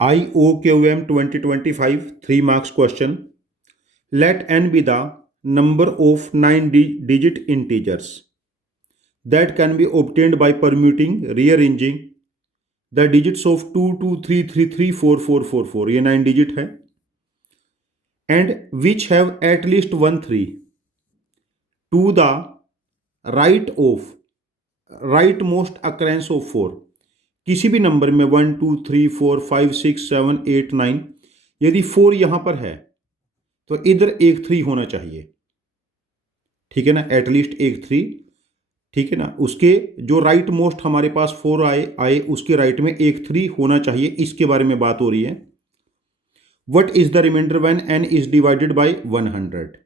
IOQM 2025 3 marks question. Let n be the number of 9-digit integers that can be obtained by permuting, rearranging the digits of 2 2 3 3 3 4 4 4 4, ये 9 digit है, and which have at least one 3 to the rightmost occurrence of 4. किसी भी number में 1 2 3 4 5 6 7 8 9, यदि 4 यहां पर है तो इधर एक 3 होना चाहिए, ठीक है ना, एटलीस्ट एक 3, ठीक है ना। उसके जो राइट मोस्ट हमारे पास 4 आए उसके राइट में एक 3 होना चाहिए, इसके बारे में बात हो रही है। What is the reminder when n is divided by 100?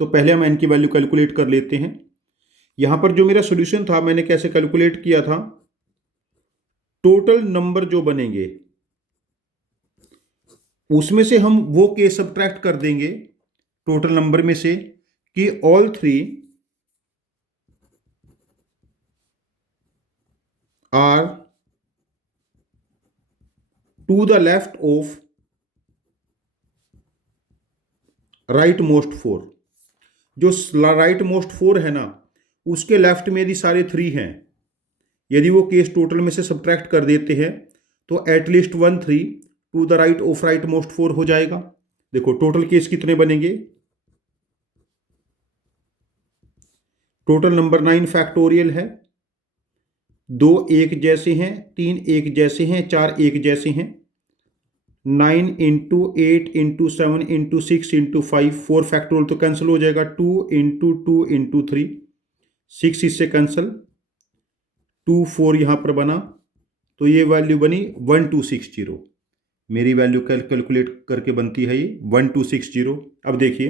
तो पहले हम n की वैल्यू कैलकुलेट कर लेते हैं। यहां पर जो मेरा सॉल्यूशन था, मैंने कैसे कैलकुलेट किया था, टोटल नंबर जो बनेंगे उसमें से हम वो केस सब्ट्रैक्ट कर देंगे टोटल नंबर में से कि all 3 are to the left of right most 4। जो राइट मोस्ट 4 है ना, उसके लेफ्ट में यदि सारे 3 हैं, यदि वो केस टोटल में से सब्ट्रैक्ट कर देते हैं तो at least 1 3 to the right of right most 4 हो जाएगा। देखो टोटल केस कितने बनेंगे, टोटल नंबर 9 फैक्टोरियल है, 2 एक जैसे हैं, 3 एक जैसे हैं, 4 एक जैसे हैं, 9 into 8 into 7 into 6 into 5, 4 factorial तो कैंसिल हो जाएगा, 2 इंटू 2 इंटू 3, 6 इससे कैंसिल, 2 4 यहां पर बना, तो ये वैल्यू बनी 1260। मेरी वैल्यू कैलकुलेट करके बनती है ये 1260। अब देखिए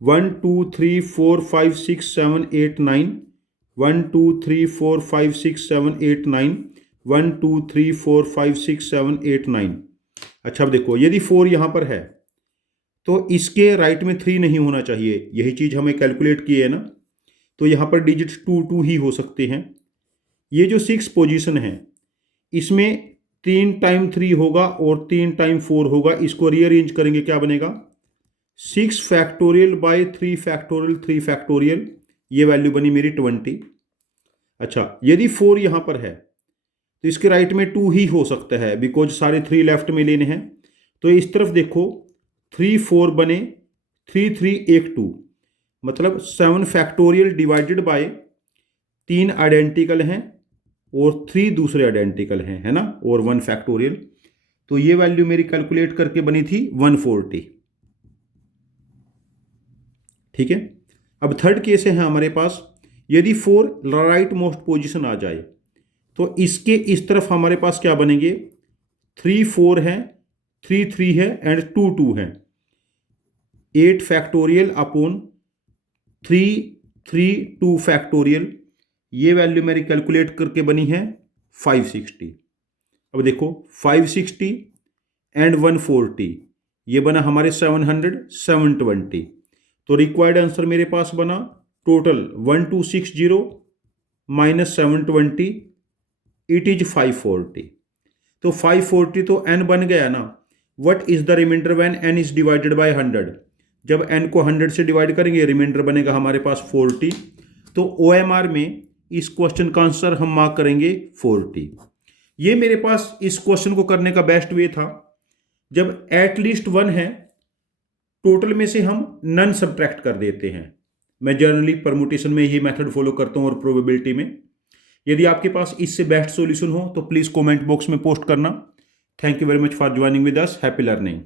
1 2 3 4 5 6 7 8 9, 1 2 3 4 5 6 7 8 9, 1 2 3 4 5 6 7 8 9। अच्छा अब देखो यदि 4 यहां पर है तो इसके राइट में 3 नहीं होना चाहिए, यही चीज हमें कैलकुलेट की है ना, तो यहां पर डिजिट 2 2 ही हो सकते हैं। ये जो 6 पोजीशन है इसमें 3 टाइम 3 होगा और 3 टाइम 4 होगा, इसको रीअरेंज करेंगे क्या बनेगा, 6 फैक्टोरियल बाय 3 फैक्टोरियल 3 फैक्टोरियल, ये वैल्यू बनी मेरी 20। अच्छा यदि 4 यहां पर है तो इसके राइट में 2 ही हो सकता है, बिकॉज सारे 3 लेफ्ट में लेने हैं। तो इस तरफ देखो 3 4 बने, 3 3 1 2, मतलब 7 फैक्टोरियल डिवाइडेड बाय 3 आइडेंटिकल हैं और 3 दूसरे आइडेंटिकल हैं, है ना, और 1 फैक्टोरियल। तो ये वैल्यू मेरी कैलकुलेट करके बनी थी 140, ठीक है। अब थर्ड केस है हमारे पास, यदि 4 राइट मोस्ट पोजीशन आ जाए तो इसके इस तरफ हमारे पास क्या बनेंगे, 3 4 है, 3 3 है एंड 2 2 है, 8 फैक्टोरियल अपॉन 3 3 2 फैक्टोरियल, ये वैल्यू मेरी कैलकुलेट करके बनी है 560। अब देखो 560 एंड 140, ये बना हमारे 700 720। तो रिक्वायर्ड आंसर मेरे पास बना टोटल 1260 माइनस 720, इट इज 540। तो 540 तो n बन गया ना। What is the reminder when n is divided by 100? जब n को 100 से डिवाइड करेंगे रिमाइंडर बनेगा हमारे पास 40। तो OMR में इस क्वेश्चन का आंसर हम मार्क करेंगे 40। ये मेरे पास इस क्वेश्चन को करने का बेस्ट वे था, जब एटलीस्ट 1 है टोटल में से हम नन सब्ट्रैक्ट कर देते हैं। मैं जनरली परमुटेशन में ये मेथड फॉलो करता हूं और प्रोबेबिलिटी में। यदि आपके पास इससे बेस्ट सॉल्यूशन हो तो प्लीज कमेंट बॉक्स में पोस्ट करना। Thank you very much for joining with us. Happy learning.